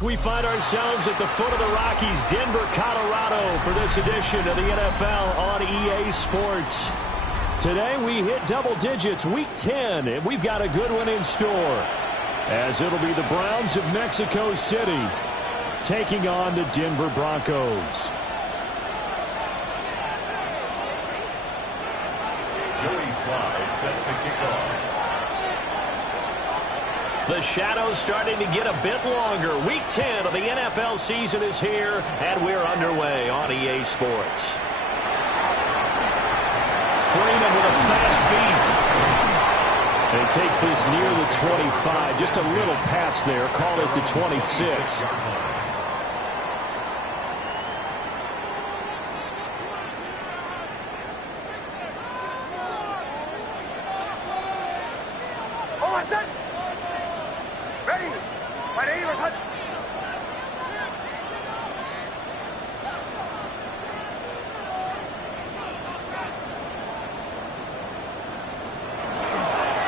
We find ourselves at the foot of the Rockies, Denver, Colorado, for this edition of the NFL on EA Sports. Today we hit double digits, Week 10, and we've got a good one in store, as it'll be the Browns of Mexico City taking on the Denver Broncos. Joey Sly set to kick off. The shadows starting to get a bit longer. Week 10 of the NFL season is here, and we're underway on EA Sports. Freeman with a fast feed. And he takes this near the 25. Just a little pass there. Call it the 26.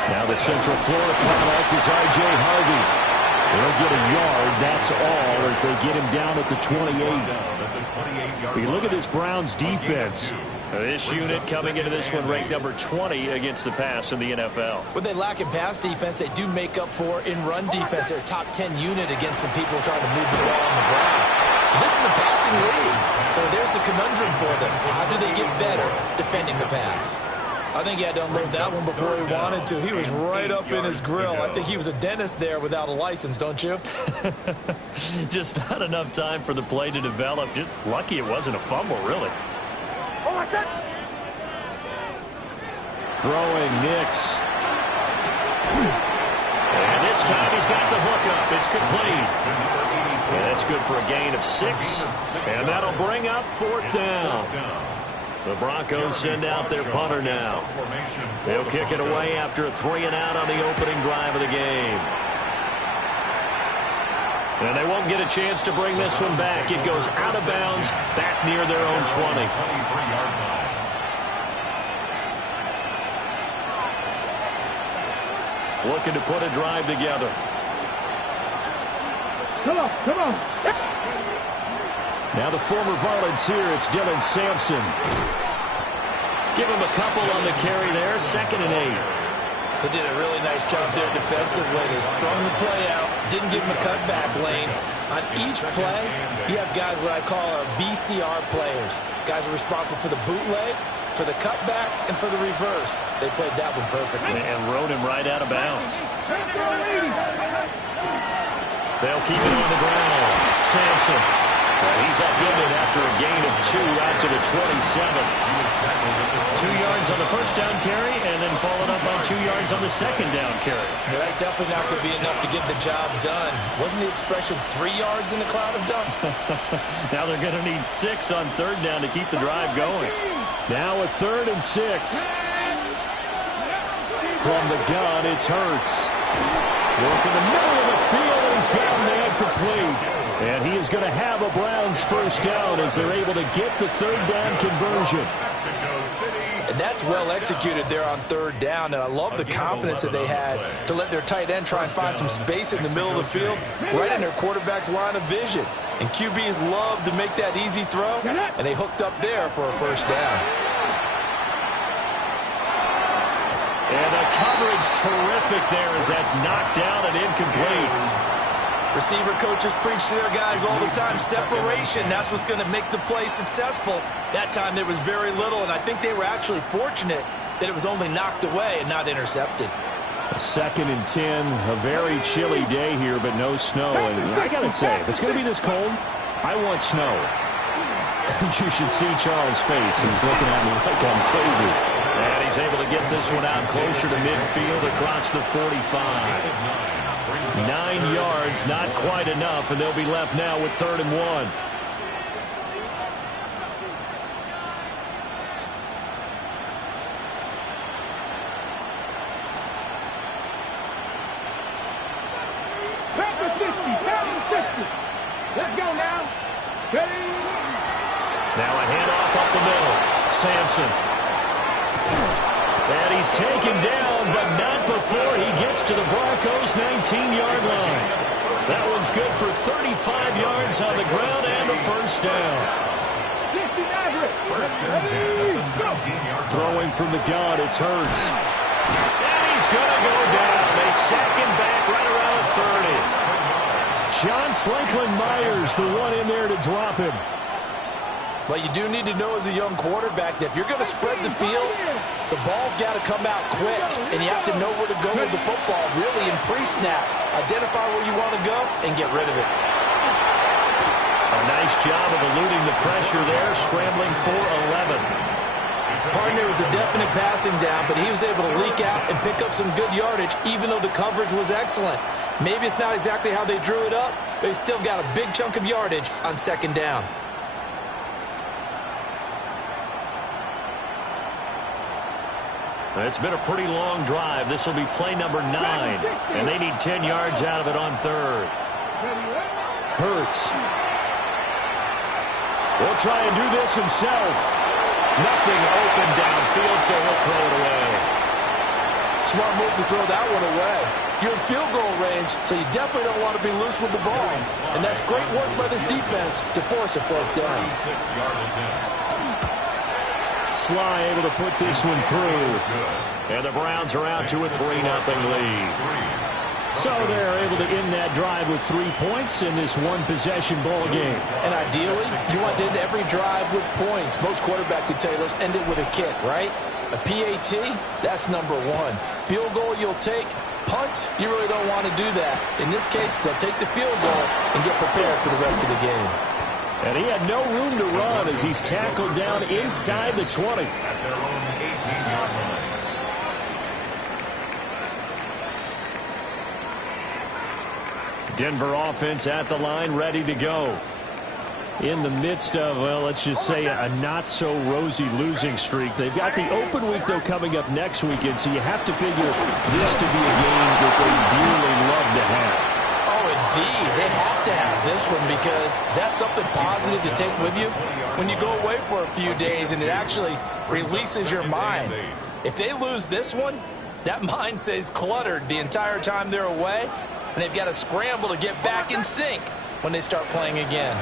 Now the Central Florida product is R.J. Harvey. They'll get a yard, that's all, as they get him down at the 28. You look at this Browns defense. This unit coming into this one ranked number 20 against the pass in the NFL. What they lack in pass defense, they do make up for in run defense. They're a top 10 unit against some people trying to move the ball on the ground. This is a passing league, so there's a conundrum for them. How do they get better defending the pass? I think he had to unload that one before he wanted to. He was right up in his grill. I think he was a dentist there without a license, don't you? Just not enough time for the play to develop. Just lucky it wasn't a fumble, really. Throwing Nix. And this time he's got the hook up. It's complete. And that's good for a gain of 6. And that'll bring up 4th down. The Broncos send out their punter now. They'll kick it away after a 3-and-out on the opening drive of the game. And they won't get a chance to bring this one back. It goes out of bounds back near their own 20. Looking to put a drive together. Come on. Now the former volunteer, it's Dylan Sampson. Give him a couple on the carry there, 2nd and 8. They did a really nice job there defensively. They strung the play out, didn't give him a cutback lane. On each play, you have guys what I call our BCR players. Guys are responsible for the bootleg, for the cutback, and for the reverse. They played that one perfectly. And rode him right out of bounds. They'll keep it on the ground. Sampson. He's upended after a gain of 2 out to the 27. 2 yards on the first down carry, and then followed up on 2 yards on the second down carry. Yeah, that's definitely not going to be enough to get the job done. Wasn't the expression 3 yards in a cloud of dust? Now they're going to need 6 on 3rd down to keep the drive going. Now a 3rd and 6. From the gun, it's Hurts. Work in the middle of the field, and he's got him there complete. And he is going to have a Browns first down as they're able to get the 3rd down conversion. And that's well executed there on 3rd down. And I love the confidence that they had to let their tight end try and find some space in the middle of the field, right in their quarterback's line of vision. And QBs love to make that easy throw, and they hooked up there for a first down. And the coverage terrific there as that's knocked down and incomplete. Receiver coaches preach to their guys all the time. Separation, that's what's going to make the play successful. That time there was very little, and I think they were actually fortunate that it was only knocked away and not intercepted. A 2nd and 10, a very chilly day here, but no snow. And I got to say, if it's going to be this cold, I want snow. You should see Charles' face. He's looking at me like I'm crazy. And he's able to get this one out closer to midfield across the 45. 9 yards, not quite enough, and they'll be left now with 3rd and 1. Let's go now. Ready? Now a handoff up the middle. Sampson. And he's taken down, but not before he gets to the Broncos' 19-yard line. That one's good for 35 yards on the ground and a first down. First and 10 at the 19-yard line. Throwing from the gun, it's Hurts. And he's going to go down. They sack him back right around the 30. John Franklin Myers, the one in there to drop him. But you do need to know as a young quarterback that if you're going to spread the field, the ball's got to come out quick, and you have to know where to go with the football, really in pre-snap. Identify where you want to go and get rid of it. A nice job of eluding the pressure there, scrambling for 11. Partner was a definite passing down, but he was able to leak out and pick up some good yardage, even though the coverage was excellent. Maybe it's not exactly how they drew it up, but he still got a big chunk of yardage on second down. It's been a pretty long drive. This will be play number 9, and they need 10 yards out of it on third. Hurts. Will try and do this himself. Nothing open downfield, so he'll throw it away. Smart move to throw that one away. You're in field goal range, so you definitely don't want to be loose with the ball. And that's great work by this defense to force a fourth down. 6-yard attempt. Sly able to put this one through. And the Browns are out to a 3-0 lead. So they're able to end that drive with 3 points in this one-possession ball game. And ideally, you want to end every drive with points. Most quarterbacks would tell you, let's end it with a kick, right? A PAT, that's number 1. Field goal you'll take. Punts, you really don't want to do that. In this case, they'll take the field goal and get prepared for the rest of the game. And he had no room to run as he's tackled down inside the 20. At their own 18-yard line. Denver offense at the line, ready to go. In the midst of, well, let's just say a not-so-rosy losing streak. They've got the open week, though, coming up next weekend, so you have to figure this to be a game that they dearly love to have. Oh, indeed. They have to have this one because that's something positive to take with you when you go away for a few days, and it actually releases your mind. If they lose this one, that mind stays cluttered the entire time they're away, and they've got to scramble to get back in sync when they start playing again.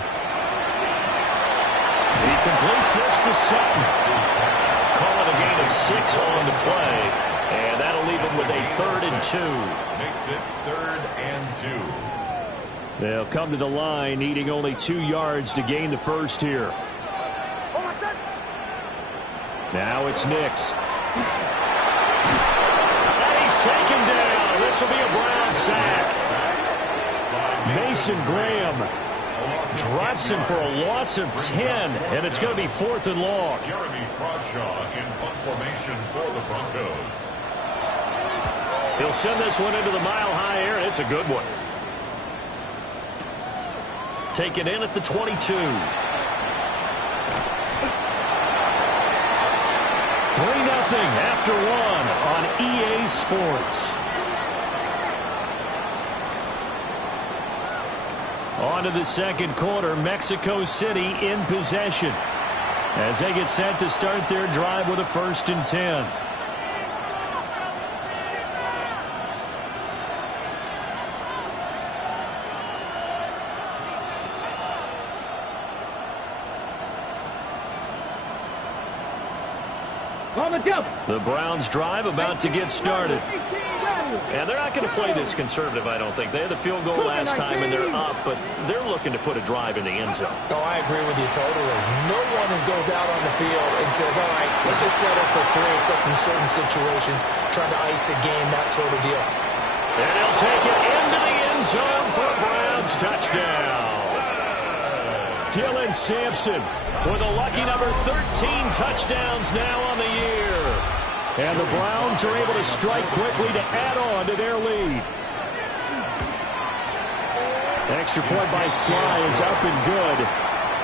He completes this to Sutton. Call it a gain of 6 on the play, and that'll leave him with a 3rd and 2. Makes it 3rd and 2. They'll come to the line, needing only 2 yards to gain the first here. Now it's Nix. And he's taken down. This will be a Brown sack. Mason Graham drops him for a loss of 10, and it's going to be 4th and long. Jeremy Crawshaw in punt formation for the Broncos. He'll send this one into the mile-high air, and it's a good one. Taken in at the 22. 3-0 after 1 on EA Sports. On to the second quarter, Mexico City in possession as they get set to start their drive with a 1st and 10. The Browns drive about to get started. And they're not going to play this conservative, I don't think. They had the field goal last time, and they're up, but they're looking to put a drive in the end zone. Oh, I agree with you totally. No one goes out on the field and says, all right, let's just settle for 3, except in certain situations, trying to ice a game, that sort of deal. And he'll take it into the end zone for a Browns touchdown. Dylan Sampson with a lucky number 13 touchdowns now on the year. And the Browns are able to strike quickly to add on to their lead. Extra point by Sly is up and good.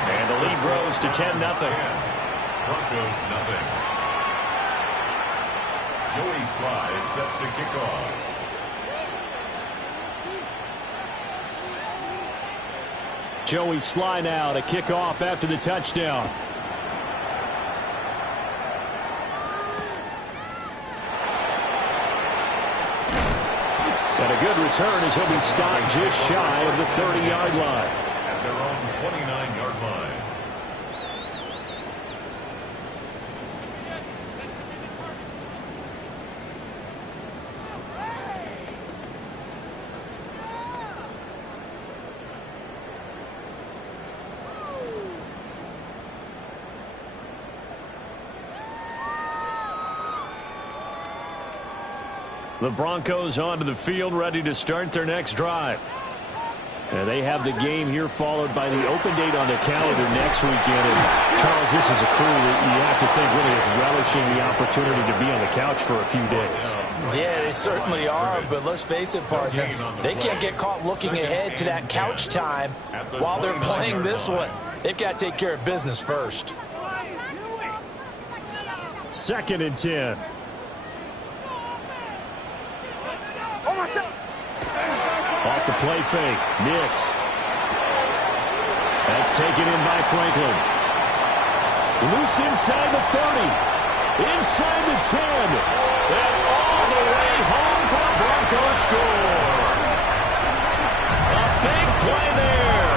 And the lead grows to 10-0. Broncos nothing. Joey Sly is set to kick off. Joey Sly now to kick off after the touchdown. Got a a good return as he'll be stopped just shy of the 30-yard line. At their own 29-yard line. The Broncos onto the field, ready to start their next drive. And they have the game here followed by the open date on the calendar next weekend. And Charles, this is a crew that you have to think really is relishing the opportunity to be on the couch for a few days. Yeah, they certainly are, but let's face it, partner, they can't get caught looking ahead to that couch time while they're playing this one. They've got to take care of business first. 2nd and 10. Off the play fake. Nix. That's taken in by Franklin. Loose inside the 30. Inside the 10. And all the way home for a Broncos score. A big play there.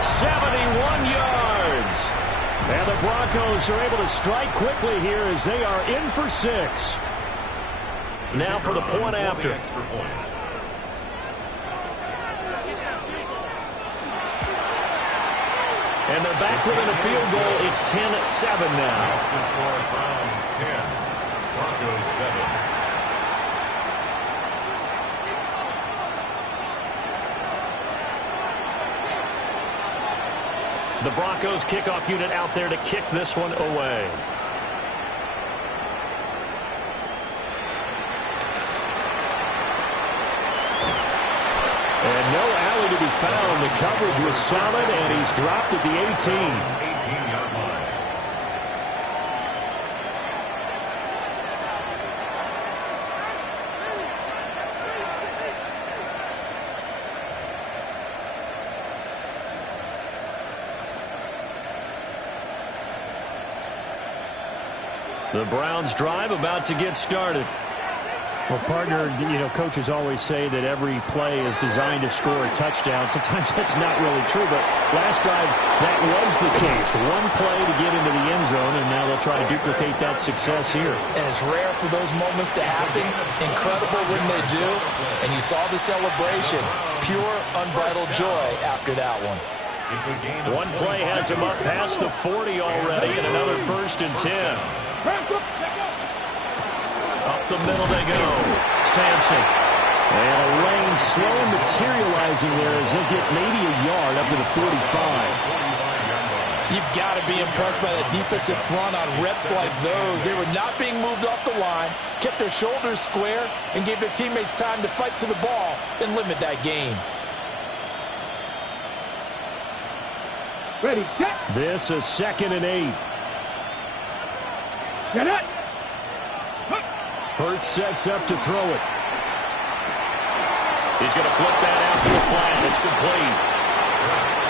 71 yards. And the Broncos are able to strike quickly here as they are in for 6. Now for the point after. And they're back within a field goal. It's 10-7 now. The score, Browns 10, Broncos 7. The Broncos kickoff unit out there to kick this one away. And no alley to be found. The coverage was solid, and he's dropped at the 18. 18-yard line. The Browns drive about to get started. Well, partner, you know, coaches always say that every play is designed to score a touchdown. Sometimes that's not really true, but last drive, that was the case. One play to get into the end zone, and now they'll try to duplicate that success here. And it's rare for those moments to happen. Incredible when they do. And you saw the celebration. Pure, unbridled joy after that one. One play has him up past the 40 already, and another 1st and 10. Up the middle they go. Sampson. And a lane slow materializing there as he'll get maybe a yard up to the 45. You've got to be impressed by the defensive front on reps like those. They were not being moved off the line, kept their shoulders square, and gave their teammates time to fight to the ball and limit that gain. Ready, set. This is 2nd and 8. Get it. Hurts sets up to throw it. He's going to flip that out to the flat. It's complete.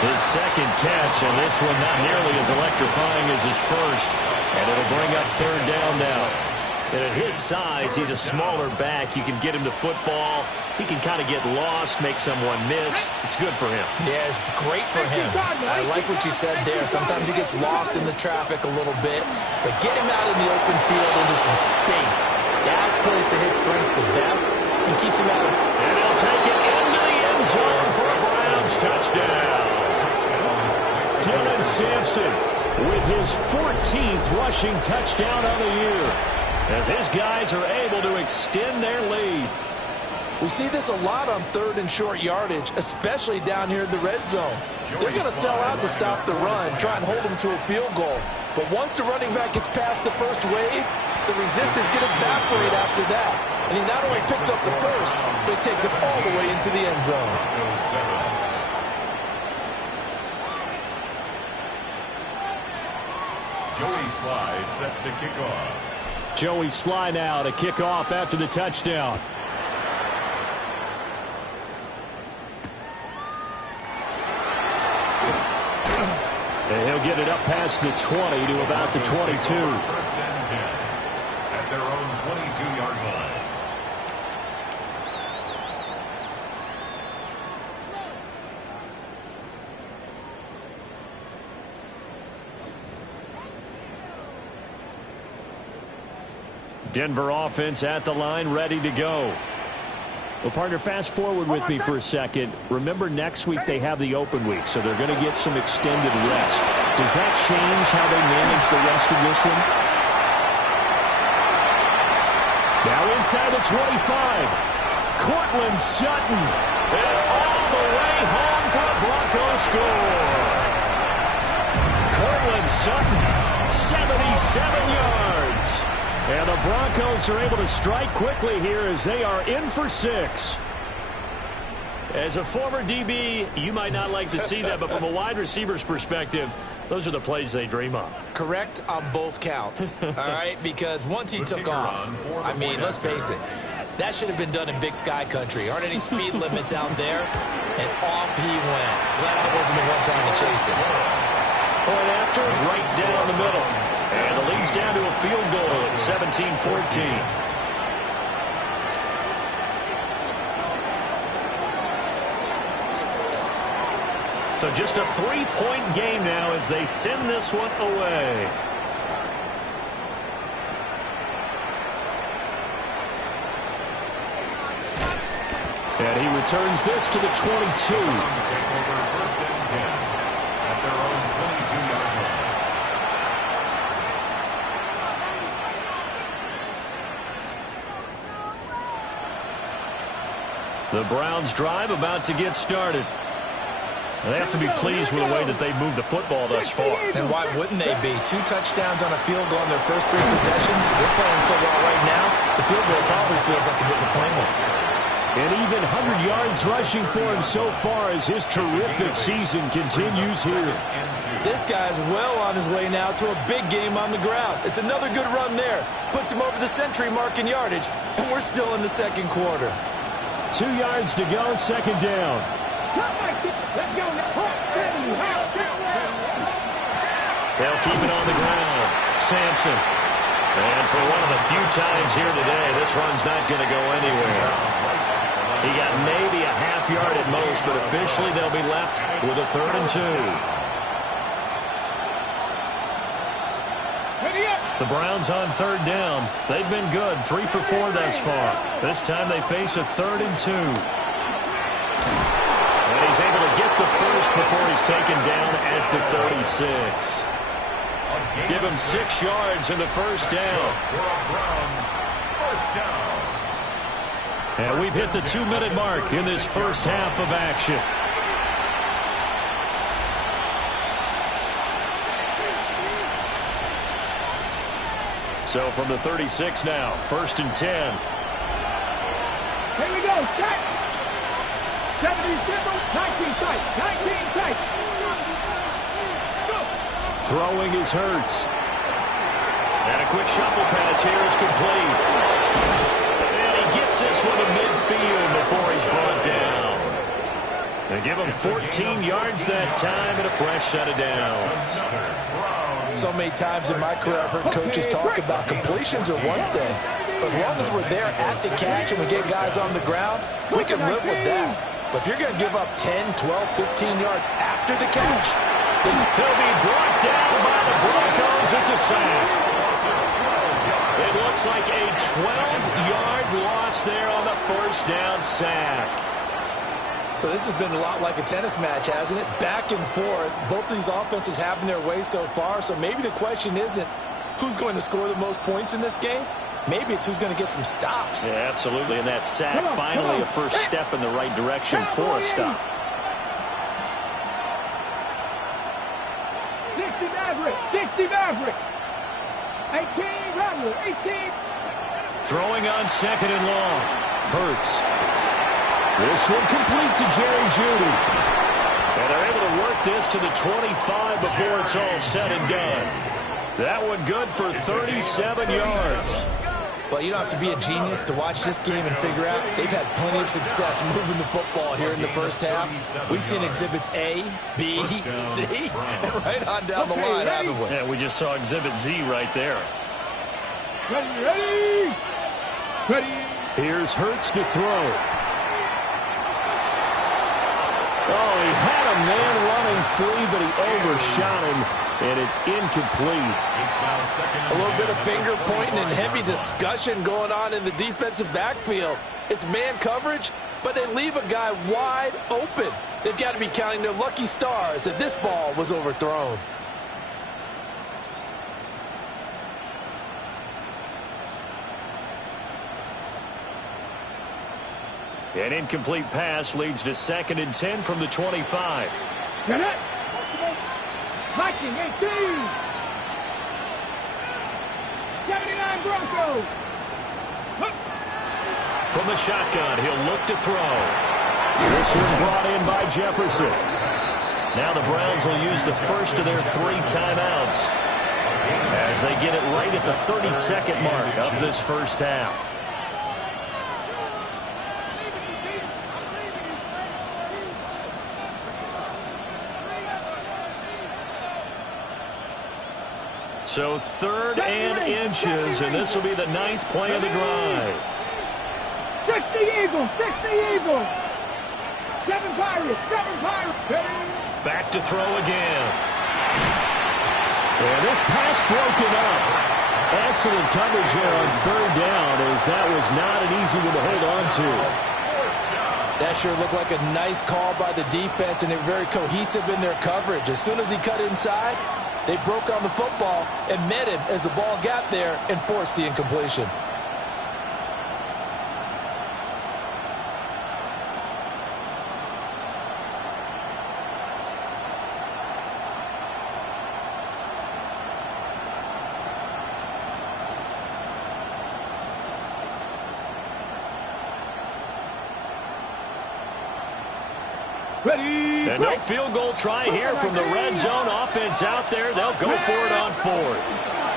His 2nd catch, and this one not nearly as electrifying as his first. And it'll bring up 3rd down now. And at his size, he's a smaller back. You can get him to football. He can kind of get lost, make someone miss. It's good for him. Yeah, it's great for him. I like what you said there. Sometimes he gets lost in the traffic a little bit, but get him out in the open field into some space. That plays to his strengths the best and keeps him out of... And he'll take it into the end zone for a Browns touchdown. Dylan Sampson with his 14th rushing touchdown of the year, as his guys are able to extend their lead. We see this a lot on 3rd and short yardage, especially down here in the red zone. They're going to sell out to stop the run, try and hold them to a field goal. But once the running back gets past the first wave, the resistance can evaporate after that. And he not only picks up the first, but he takes it all the way into the end zone. Joey Sly set to kick off. Joey Sly now to kick off after the touchdown. And he'll get it up past the 20 to about the 22. 1st and 10 at their own 22-yard line. Denver offense at the line, ready to go. Well, partner, fast forward with me for a second. Remember, next week they have the open week, so they're going to get some extended rest. Does that change how they manage the rest of this one? Now inside the 25. Cortland Sutton. And all the way home for a Broncos score. Cortland Sutton, 77 yards. And the Broncos are able to strike quickly here as they are in for 6. As a former DB, you might not like to see that, but from a wide receiver's perspective, those are the plays they dream of. Correct on both counts, all right? Because once he took off, I mean, let's face it, that should have been done in Big Sky country. Aren't any speed limits out there? And off he went. Glad I wasn't the one trying to chase him. Point after, right down the middle. And the lead's down to a field goal at 17-14. So just a 3-point game now as they send this one away. And he returns this to the 22. The Browns drive about to get started. They have to be pleased with the way that they've moved the football thus far. And why wouldn't they be? 2 touchdowns on a field goal in their first 3 possessions. They're playing so well right now, the field goal probably feels like a disappointment. And even 100 yards rushing for him so far as his terrific season continues here. This guy's well on his way now to a big game on the ground. It's another good run there. Puts him over the century mark in yardage, and we're still in the second quarter. 2 yards to go, second down. They'll keep it on the ground. Sampson. And for one of the few times here today, this run's not going to go anywhere. He got maybe a half yard at most, but officially they'll be left with a 3rd and 2. The Browns on 3rd down. They've been good, 3 for 4 thus far. This time they face a 3rd and 2. And he's able to get the first before he's taken down at the 36. Give him 6 yards in the first down. And we've hit the 2-minute mark in this first half of action. So from the 36 now, 1st and 10. Here we go. Set. 70 simple. 19 tight. 19 tight. Go. Throwing is Hurts. And a quick shuffle pass here is complete. And he gets this one to midfield before he's brought down. They give him 14 yards that time and a fresh set of downs. So many times in my career I've heard coaches talk about completions are one thing. But as long as we're there at the catch and we get guys on the ground, we can live with that. But if you're going to give up 10, 12, 15 yards after the catch, then he'll be brought down by the Broncos. It's a sack. It looks like a 12-yard loss there on the first down sack. So this has been a lot like a tennis match, hasn't it? Back and forth. Both of these offenses having their way so far. So maybe the question isn't who's going to score the most points in this game. Maybe it's who's going to get some stops. Yeah, absolutely. And that sack, finally a first step in the right direction for a stop. 60 Maverick. 60 Maverick. 18 Rattler. 18. Throwing on 2nd and long. Hurts. This one complete to Jerry Jeudy. And they're able to work this to the 25 before it's all said and done. That one good for 37 yards. Well, you don't have to be a genius to watch this game and figure out they've had plenty of success moving the football here in the first half. We've seen exhibits A, B, C, and right on down the line, haven't we? Yeah, we just saw exhibit Z right there. Ready. Here's Hurts to throw. Oh, he had a man running free, but he overshot him, and it's incomplete. A little bit of finger pointing and heavy discussion going on in the defensive backfield. It's man coverage, but they leave a guy wide open. They've got to be counting their lucky stars that this ball was overthrown. An incomplete pass leads to 2nd and 10 from the 25. Get it. Viking 18. 79 Broncos. From the shotgun, he'll look to throw. This one brought in by Jefferson. Now the Browns will use the first of their 3 timeouts as they get it right at the 32nd mark of this first half. So 3rd and inches, and this will be the 9th play of the drive. 60 Eagles, 60 Eagles. 7 Pirates, 7 Pirates. Back to throw again. And this pass broken up. Excellent coverage there on 3rd down, as that was not an easy one to hold on to. That sure looked like a nice call by the defense, and they're very cohesive in their coverage. As soon as he cut inside, they broke on the football and met him as the ball got there and forced the incompletion. Ready. And no field goal try here from the red zone. Offense out there. They'll go for it on 4th.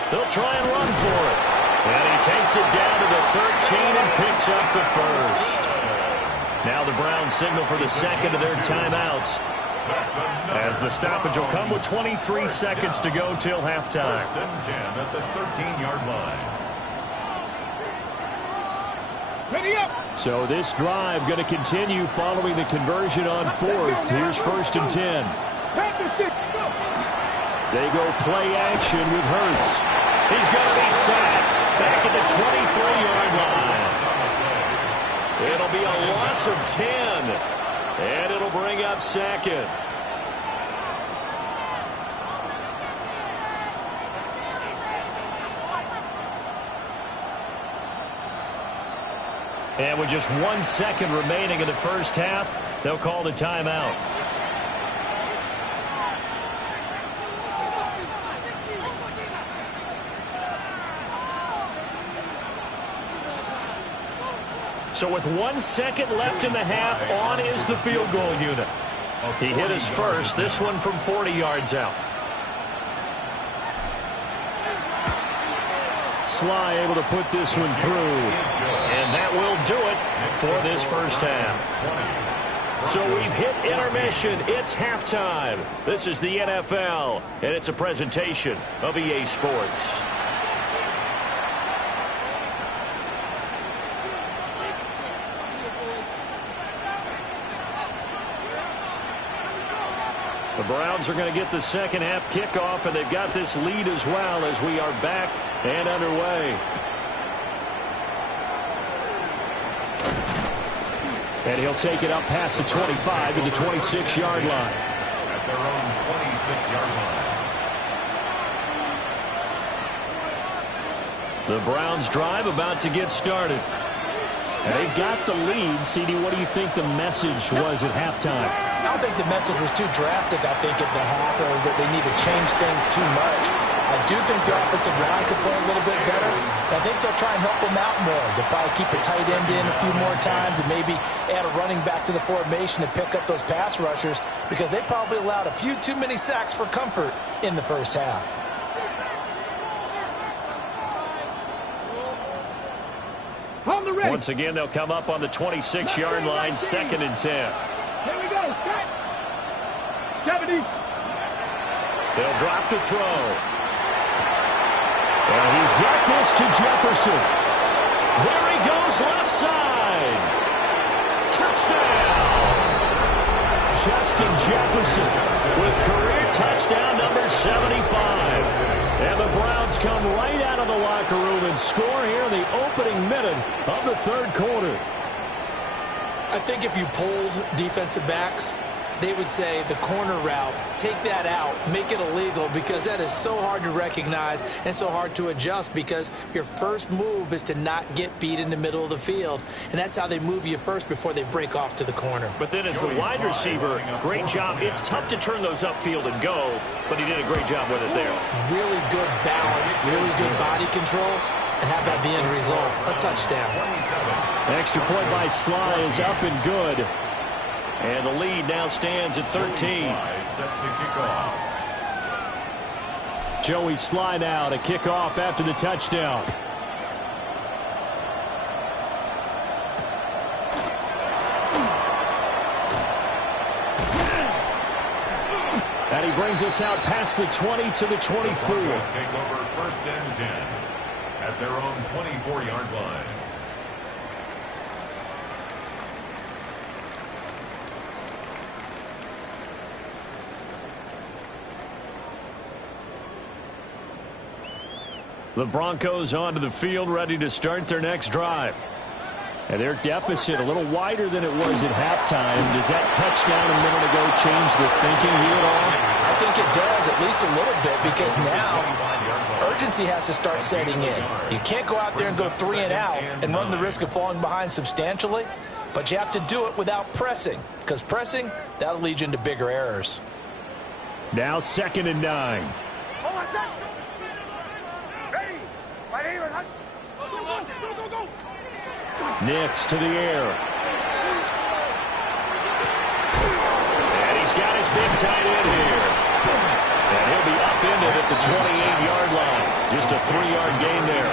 They'll try and run for it. And he takes it down to the 13 and picks up the 1st. Now the Browns signal for the 2nd of their timeouts, as the stoppage will come with 23 seconds to go till halftime. 1st and 10 at the 13-yard line. Ready up. So this drive going to continue following the conversion on 4th. Here's 1st and 10. They go play action with Hurts. He's going to be sacked back at the 23-yard line. It'll be a loss of 10, and it'll bring up 2nd. And with just 1 second remaining in the first half, they'll call the timeout. So with 1 second left in the half, on is the field goal unit. He hit his first, this one from 40 yards out. Sly able to put this one through. And that will do it for this first half. So we've hit intermission. It's halftime. This is the NFL, and it's a presentation of EA Sports. The Browns are going to get the second half kickoff, and they've got this lead as well as we are back and underway. And he'll take it up past the 25 to the 26-yard line. At their own 26-yard line. The Browns drive about to get started. And they've got the lead. CD, what do you think the message was at halftime? I don't think the message was too drastic, I think, at the half, or that they need to change things too much. I do think the offensive line could play a little bit better. I think they'll try and help them out more. They'll probably keep a tight end in a few more times and maybe add a running back to the formation to pick up those pass rushers, because they probably allowed a few too many sacks for comfort in the first half. Once again, they'll come up on the 26-yard line, 2nd and 10. Here we go. Set. 70. They'll drop to throw. And he's got this to Jefferson. There he goes, left side. Touchdown. Justin Jefferson with career touchdown number 75. And the Browns come right out of the locker room and score here in the opening minute of the third quarter. I think if you polled defensive backs, they would say the corner route, take that out, make it illegal, because that is so hard to recognize and so hard to adjust, because your first move is to not get beat in the middle of the field, and that's how they move you first before they break off to the corner. But then as a wide receiver, great job. It's tough to turn those upfield and go, but he did a great job with it there. Really good balance, really good body control, and how about the end result? A touchdown. Extra point by Sly is up and good. And the lead now stands at 13. Set to kick off. Joey Sly now to kick off after the touchdown. And he brings us out past the 20 to the 24. The Broncos take over 1st and 10 at their own 24-yard line. The Broncos onto the field, ready to start their next drive. And their deficit a little wider than it was at halftime. Does that touchdown a minute ago change the thinking here at all? I think it does, at least a little bit, because now urgency has to start setting in. You can't go out there and go 3 and out and run the risk of falling behind substantially, but you have to do it without pressing, because pressing, that'll lead you into bigger errors. Now 2nd and 9. Nix to the air. And he's got his big tight end here. And he'll be upended at the 28-yard line. Just a 3-yard gain there.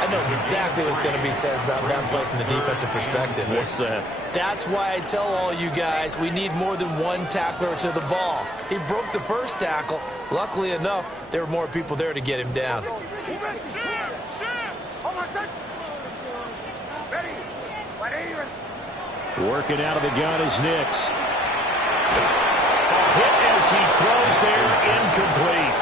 I know exactly what's going to be said about that play from the defensive perspective. What's that? That's why I tell all you guys we need more than one tackler to the ball. He broke the first tackle. Luckily enough, there were more people there to get him down. Working out of the gun is Nix. A hit as he throws there, incomplete.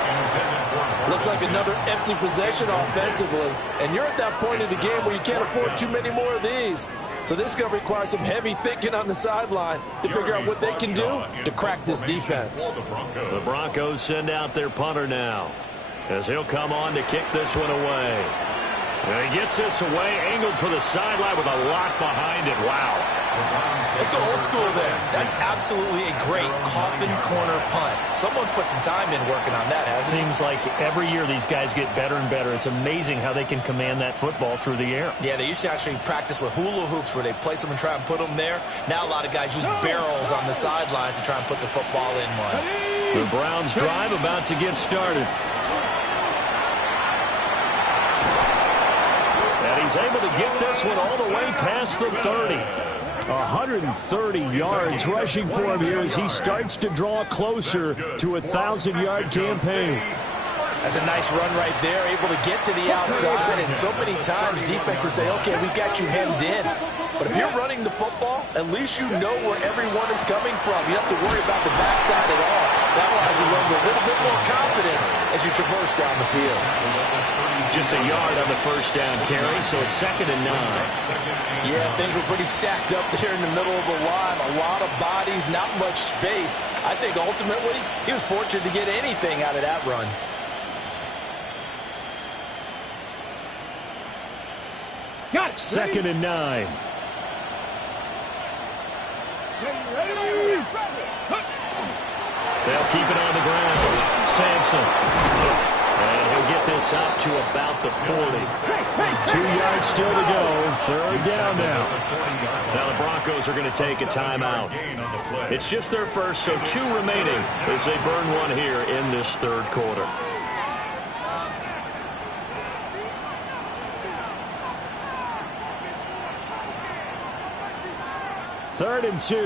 Looks like another empty possession offensively. And you're at that point in the game where you can't afford too many more of these. So this is going to require some heavy thinking on the sideline to figure out what they can do to crack this defense. The Broncos send out their punter now, as he'll come on to kick this one away. And he gets this away, angled for the sideline with a lock behind it. Wow. Let's go old school there. That's absolutely a great coffin corner punt. Someone's put some time in working on that, hasn't it? Seems like every year these guys get better and better. It's amazing how they can command that football through the air. Yeah, they used to actually practice with hula hoops where they place them and try and put them there. Now a lot of guys use barrels on the sidelines to try and put the football in one. The Browns drive about to get started. And he's able to get this one all the way past the 30. 130 yards rushing for him here as he starts to draw closer to a 1,000-yard campaign. That's a nice run right there, able to get to the outside, and so many times defenses say, okay, we've got you hemmed in. But if you're running the football, at least you know where everyone is coming from. You don't have to worry about the backside at all. That allows you to run with a little bit more confidence as you traverse down the field. Just a yard on the first down carry, so it's 2nd and 9. Yeah, things were pretty stacked up there in the middle of the line. A lot of bodies, not much space. I think ultimately he was fortunate to get anything out of that run. Got it. 2nd and 9. They'll keep it on the ground. Sampson. And he'll get this out to about the 40. 2 yards still to go. 3rd down now. Now the Broncos are going to take a timeout. It's just their first, so 2 remaining as they burn one here in this 3rd quarter. Third and 2.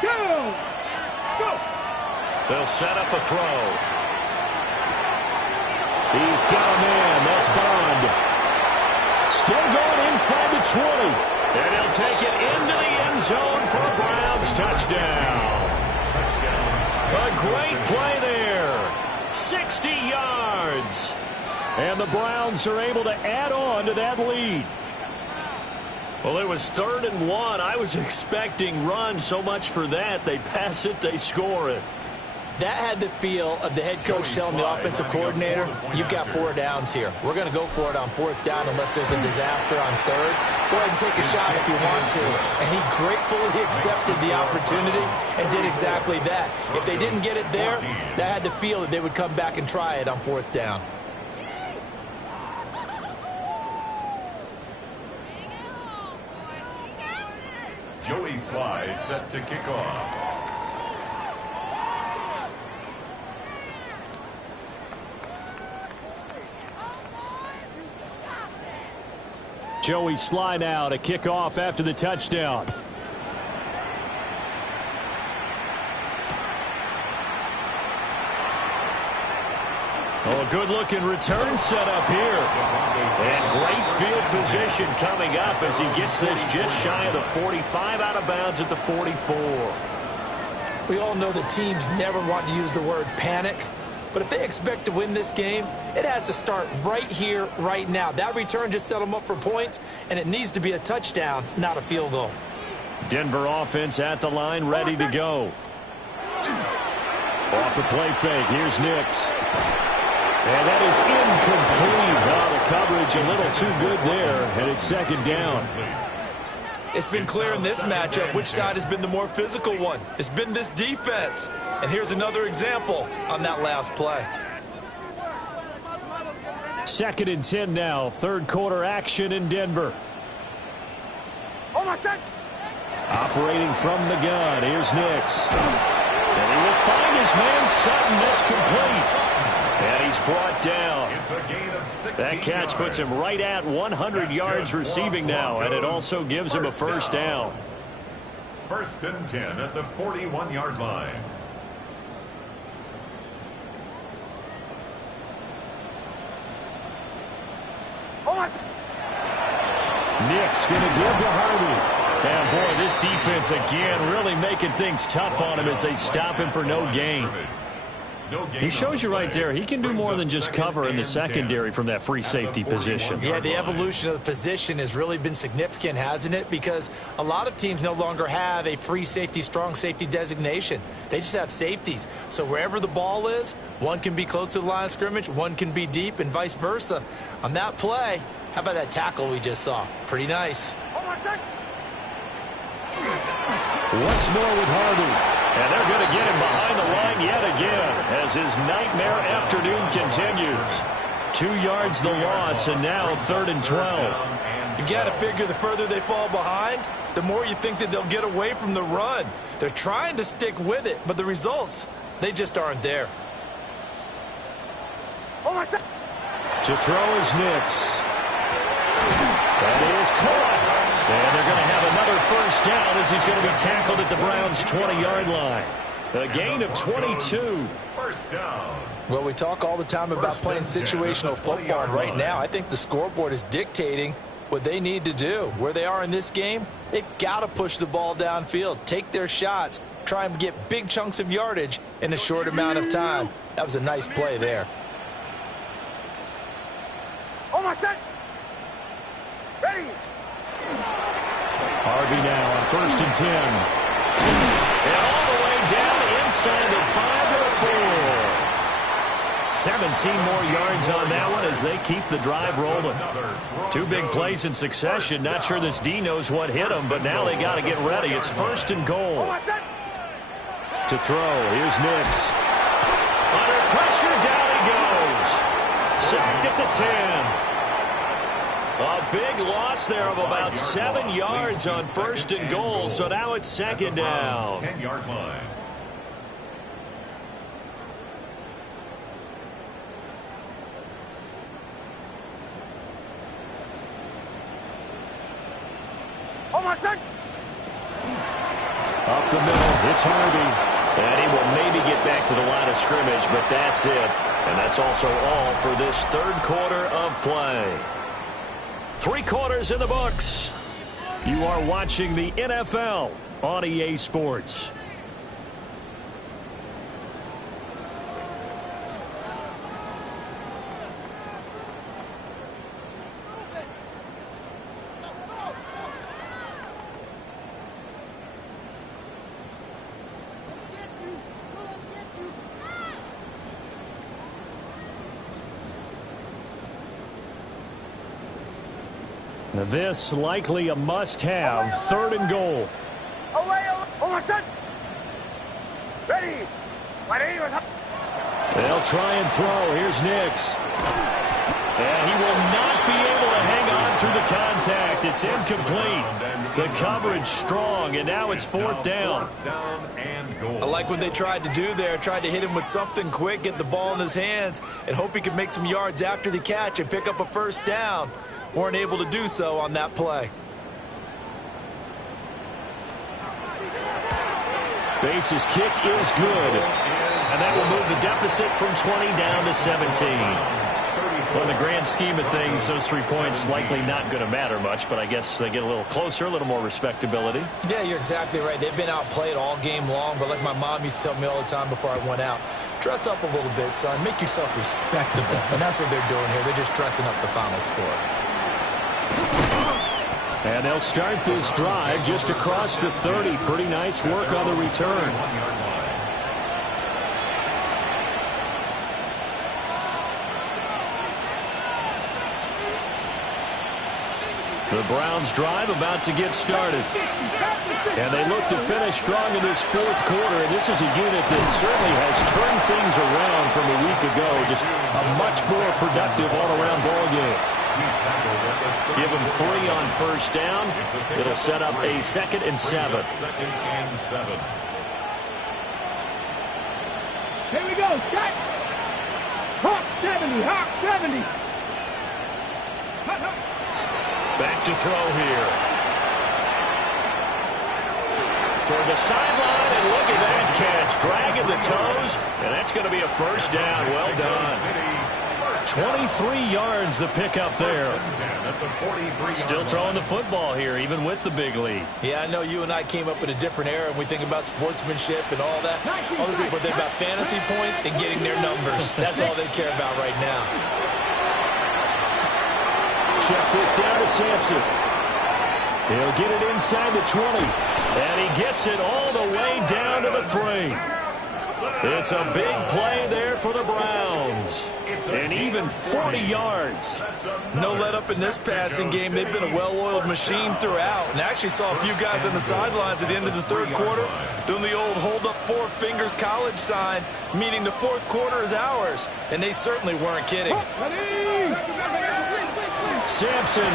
Go! Go! They'll set up a throw. He's got a man. That's Bond. Still going inside the 20. And he'll take it into the end zone for a Browns touchdown. A great play there. 60 yards. And the Browns are able to add on to that lead. Well, it was 3rd and 1. I was expecting run. So much for that. They pass it, they score it. That had the feel of the head coach telling the offensive coordinator, you've got 4 downs here. We're going to go for it on 4th down unless there's a disaster on 3rd. Go ahead and take a shot if you want to. And he gratefully accepted the opportunity and did exactly that. If they didn't get it there, that had the feel that they would come back and try it on 4th down. Joey Sly set to kick off. Joey Sly now to kick off after the touchdown. Oh, a good-looking return set up here. And great field position coming up as he gets this just shy of the 45, out of bounds at the 44. We all know the teams never want to use the word panic. But if they expect to win this game, it has to start right here, right now. That return just set them up for points, and it needs to be a touchdown, not a field goal. Denver offense at the line, ready to go. Off the play fake, here's Nix. And that is incomplete. Oh, the coverage a little too good there, and it's 2nd down. It's been clear in this matchup which side has been the more physical one. It's been this defense. And here's another example on that last play. 2nd and 10 now. 3rd quarter action in Denver. Operating from the gun. Here's Nix. And he will find his man Sutton. That's complete. And he's brought down. That catch puts him right at 100 yards receiving now, and it also gives him a 1st down. 1st and 10 at the 41-yard line. Nick's going to give to Harvey. And, boy, this defense again really making things tough on him as they stop him for no gain. He shows you right there, he can do more than just cover in the secondary from that free safety position. Yeah, the evolution of the position has really been significant, hasn't it? Because a lot of teams no longer have a free safety, strong safety designation. They just have safeties. So wherever the ball is, one can be close to the line of scrimmage, one can be deep, and vice versa. On that play, how about that tackle we just saw? Pretty nice. Once more with Harvey. And they're going to get him behind the line yet again as his nightmare afternoon continues. 2 yards the loss, and now 3rd and 12. You've got to figure the further they fall behind, the more you think that they'll get away from the run. They're trying to stick with it, but the results, they just aren't there. To throw is Nix. That is caught. And they're going to have another 1st down as he's going to be tackled at the Browns' 20-yard line. A gain of 22. 1st down. Well, we talk all the time about playing situational football. Right now, I think the scoreboard is dictating what they need to do. Where they are in this game, they've got to push the ball downfield, take their shots, try and get big chunks of yardage in a short amount of time. That was a nice play there. Ready. Harvey now on 1st and 10. And all the way down inside the 5 to the 4. 17 more yards on that one as they keep the drive rolling. 2 big plays in succession. Not sure this D knows what hit him, but now they got to get ready. It's 1st and goal. To throw, here's Nix. Under pressure, down he goes. Sacked at the 10. A big loss there of about 7 yards on 1st and goal, so now it's 2nd down. 10-yard line. Up the middle, it's Harvey. And he will maybe get back to the line of scrimmage, but that's it. And that's also all for this 3rd quarter of play. 3 quarters in the books. You are watching the NFL on EA Sports. This likely a must-have. 3rd and goal. They'll try and throw. Here's Nix. And he will not be able to hang on through the contact. It's incomplete. The coverage strong, and now it's 4th down. I like what they tried to do there. Tried to hit him with something quick, get the ball in his hands, and hope he could make some yards after the catch and pick up a 1st down. Weren't able to do so on that play. Bates' kick is good. And that will move the deficit from 20 down to 17. Well, in the grand scheme of things, those 3 points likely not going to matter much, but I guess they get a little closer, a little more respectability. Yeah, you're exactly right. They've been outplayed all game long, but like my mom used to tell me all the time before I went out, dress up a little bit, son. Make yourself respectable. And that's what they're doing here. They're just dressing up the final score. And they'll start this drive just across the 30. Pretty nice work on the return. The Browns drive about to get started. And they look to finish strong in this 4th quarter. And this is a unit that certainly has turned things around from a week ago. Just a much more productive all-around ball game. Give them 3 on 1st down. It'll set up a 2nd and 7. Here we go, Scott. Hawk 70, Hawk 70. Back to throw here. Toward the sideline, and look at that catch. Dragging the toes, and that's going to be a 1st down. Well done. 23 yards the pickup there. Still throwing the football here, even with the big lead. Yeah, I know you and I came up in a different era, and we think about sportsmanship and all that. Other people think about fantasy points and getting their numbers. That's all they care about right now. Checks this down to Sampson. He'll get it inside the 20. And he gets it all the way down to the 3. It's a big play there for the Browns. And even 40 yards. No let up in this passing game. They've been a well-oiled machine throughout. And I actually saw a few guys on the sidelines at the end of the 3rd quarter doing the old hold up 4 fingers college sign, meaning the 4th quarter is ours. And they certainly weren't kidding. Sampson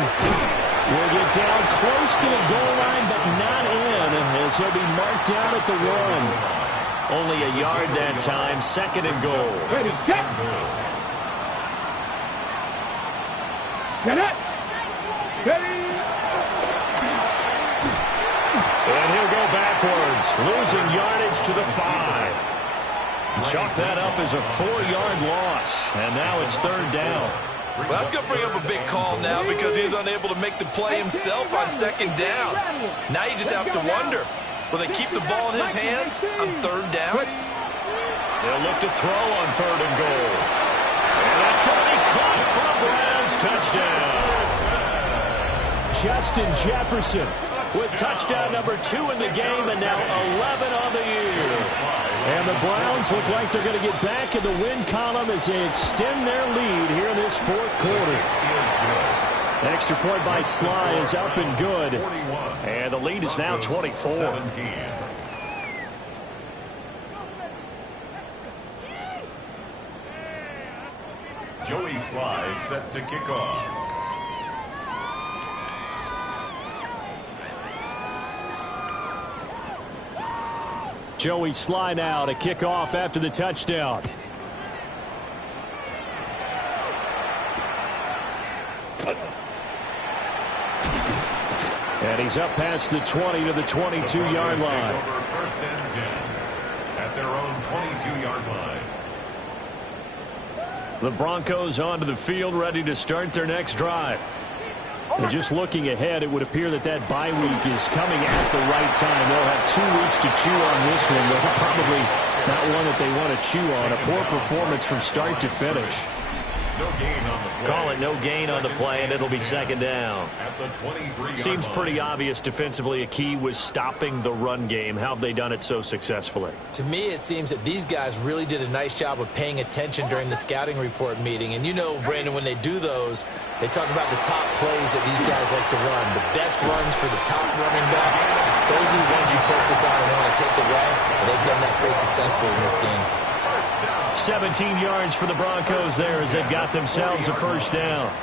will get down close to the goal line, but not in, as he'll be marked down at the 1. Only a yard that time. 2nd and goal. Ready, set. Get it. Ready. And he'll go backwards, losing yardage to the 5. Chalk that up as a 4-yard loss, and now it's 3rd down. Well, that's going to bring up a big call now because he's unable to make the play himself on 2nd down. Now you just have to wonder, will they keep the ball in his hands on 3rd down? They'll look to throw on 3rd and goal. And that's going to be caught for a Browns touchdown. Justin Jefferson with touchdown number 2 in the game, and now 11 on the year. And the Browns look like they're going to get back in the win column as they extend their lead here in this 4th quarter. Extra point by Sly is up and good. And the lead is now 24. Joey Sly set to kick off. Joey Sly now to kick off after the touchdown. And he's up past the 20 to the 22-yard line. First and 10 at their own 22-yard line. The Broncos onto the field, ready to start their next drive. And just looking ahead, it would appear that bye week is coming at the right time. They'll have 2 weeks to chew on this one, but probably not one that they want to chew on. A poor performance from start to finish. No gain on the play. Call it no gain on the play, and it'll be second down. At the 23-yard Seems line. pretty obvious defensively a key was stopping the run game. How have they done it so successfully? To me, it seems that these guys really did a nice job of paying attention during the scouting report meeting. And you know, Brandon, when they do those, they talk about the top plays that these guys like to run. The best runs for the top running back. Those are the ones you focus on and want to take away. And they've done that pretty successfully in this game. 17 yards for the Broncos there as they've got themselves a first down.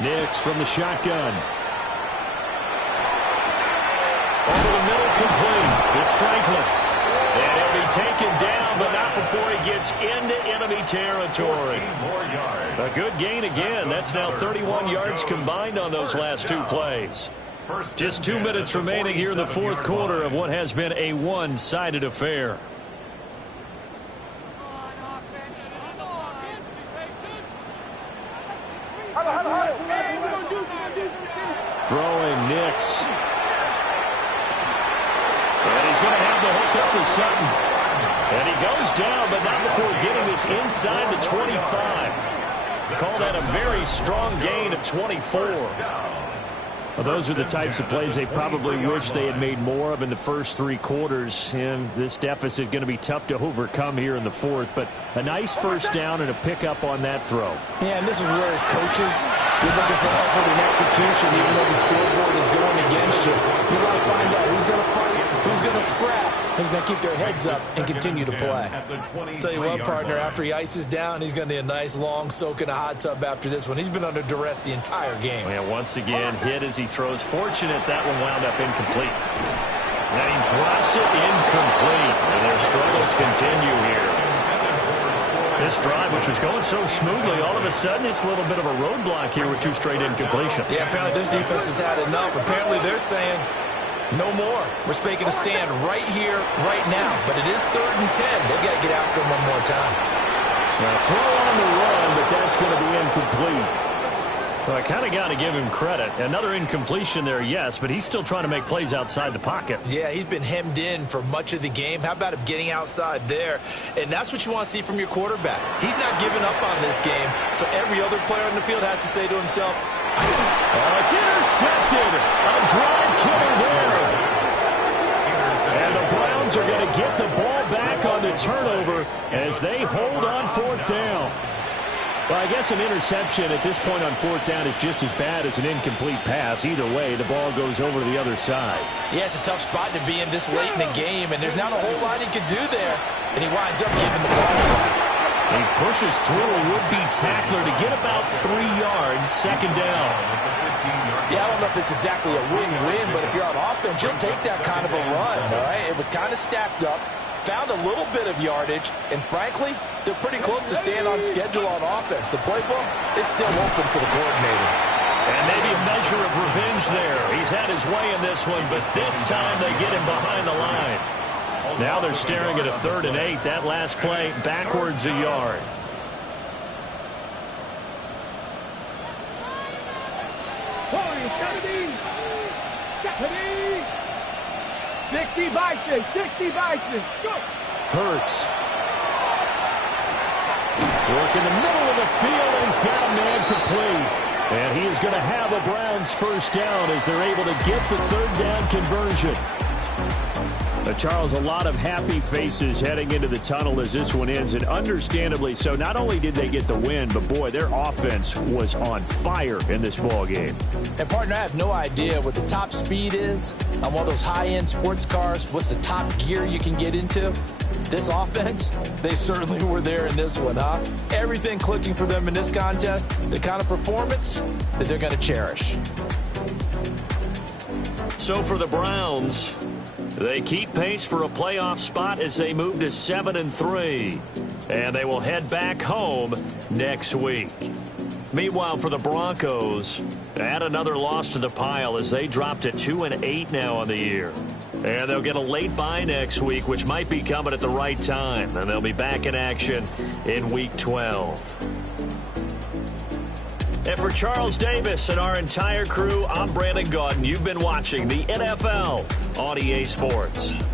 Nix from the shotgun. Over the middle, complete. It's Franklin. And he'll be taken down, but not before he gets into enemy territory. 14 more yards. A good gain again. That's now 31 yards combined on those last 2 plays. Just 2 minutes remaining here in the fourth quarter of what has been a one-sided affair. Throwing Nix. And he's going to have the hook up to Sutton. And he goes down, but not before getting this inside the 25. Call that a very strong gain of 24. Well, those are the types of plays they probably wish they had made more of in the first 3 quarters. And this deficit going to be tough to overcome here in the fourth. But a nice first down and a pickup on that throw. Yeah, and this is where as coaches, you're looking for effort and execution, even though the scoreboard is going against you. You want to find out who's going to fight, who's going to scrap, who's going to keep their heads up and continue to play. Tell you what, partner, after he ices down, he's going to need a nice long soak in a hot tub after this one. He's been under duress the entire game. And once again, hit as he throws. Fortunate that one wound up incomplete. And he drops it incomplete. And their struggles continue here. This drive, which was going so smoothly, all of a sudden it's a little bit of a roadblock here with 2 straight incompletions. Yeah, apparently this defense has had enough. Apparently they're saying, no more. We're making a stand right here, right now. But it is 3rd and 10. They've got to get after him one more time. Now, throw on the run, but that's going to be incomplete. Well, I kind of got to give him credit. Another incompletion there, yes, but he's still trying to make plays outside the pocket. Yeah, he's been hemmed in for much of the game. How about him getting outside there? And that's what you want to see from your quarterback. He's not giving up on this game, so every other player on the field has to say to himself, oh, it's intercepted. A drive killer there. And the Browns are going to get the ball back on the turnover as they hold on 4th down. Well, I guess an interception at this point on 4th down is just as bad as an incomplete pass. Either way, the ball goes over to the other side. Yeah, it's a tough spot to be in this late in the game, and there's not a whole lot he could do there. And he winds up giving the ball back. He pushes through a would-be tackler to get about 3 yards, 2nd down. Yeah, I don't know if it's exactly a win-win, but if you're on offense, you'll take that kind of a run, all right? It was kind of stacked up. Found a little bit of yardage, and frankly, they're pretty close to staying on schedule on offense. The playbook is still open for the coordinator. And maybe a measure of revenge there. He's had his way in this one, but this time they get him behind the line. Now they're staring at a 3rd and 8. That last play, backwards a yard. Hurts. Work in the middle of the field, and he's got a man complete. And he is going to have a Browns first down as they're able to get the 3rd down conversion. Charles, a lot of happy faces heading into the tunnel as this one ends, and understandably so. Not only did they get the win, but boy, their offense was on fire in this ball game. And partner, I have no idea what the top speed is on one of those high-end sports cars. What's the top gear you can get into? This offense, they certainly were there in this one, huh? Everything clicking for them in this contest, the kind of performance that they're going to cherish. So for the Browns, they keep pace for a playoff spot as they move to 7-3. And they will head back home next week. Meanwhile, for the Broncos, add another loss to the pile as they drop to 2-8 now on the year. And they'll get a late bye next week, which might be coming at the right time. And they'll be back in action in Week 12. And for Charles Davis and our entire crew, I'm Brandon Gaudin. You've been watching the NFL on EA Sports.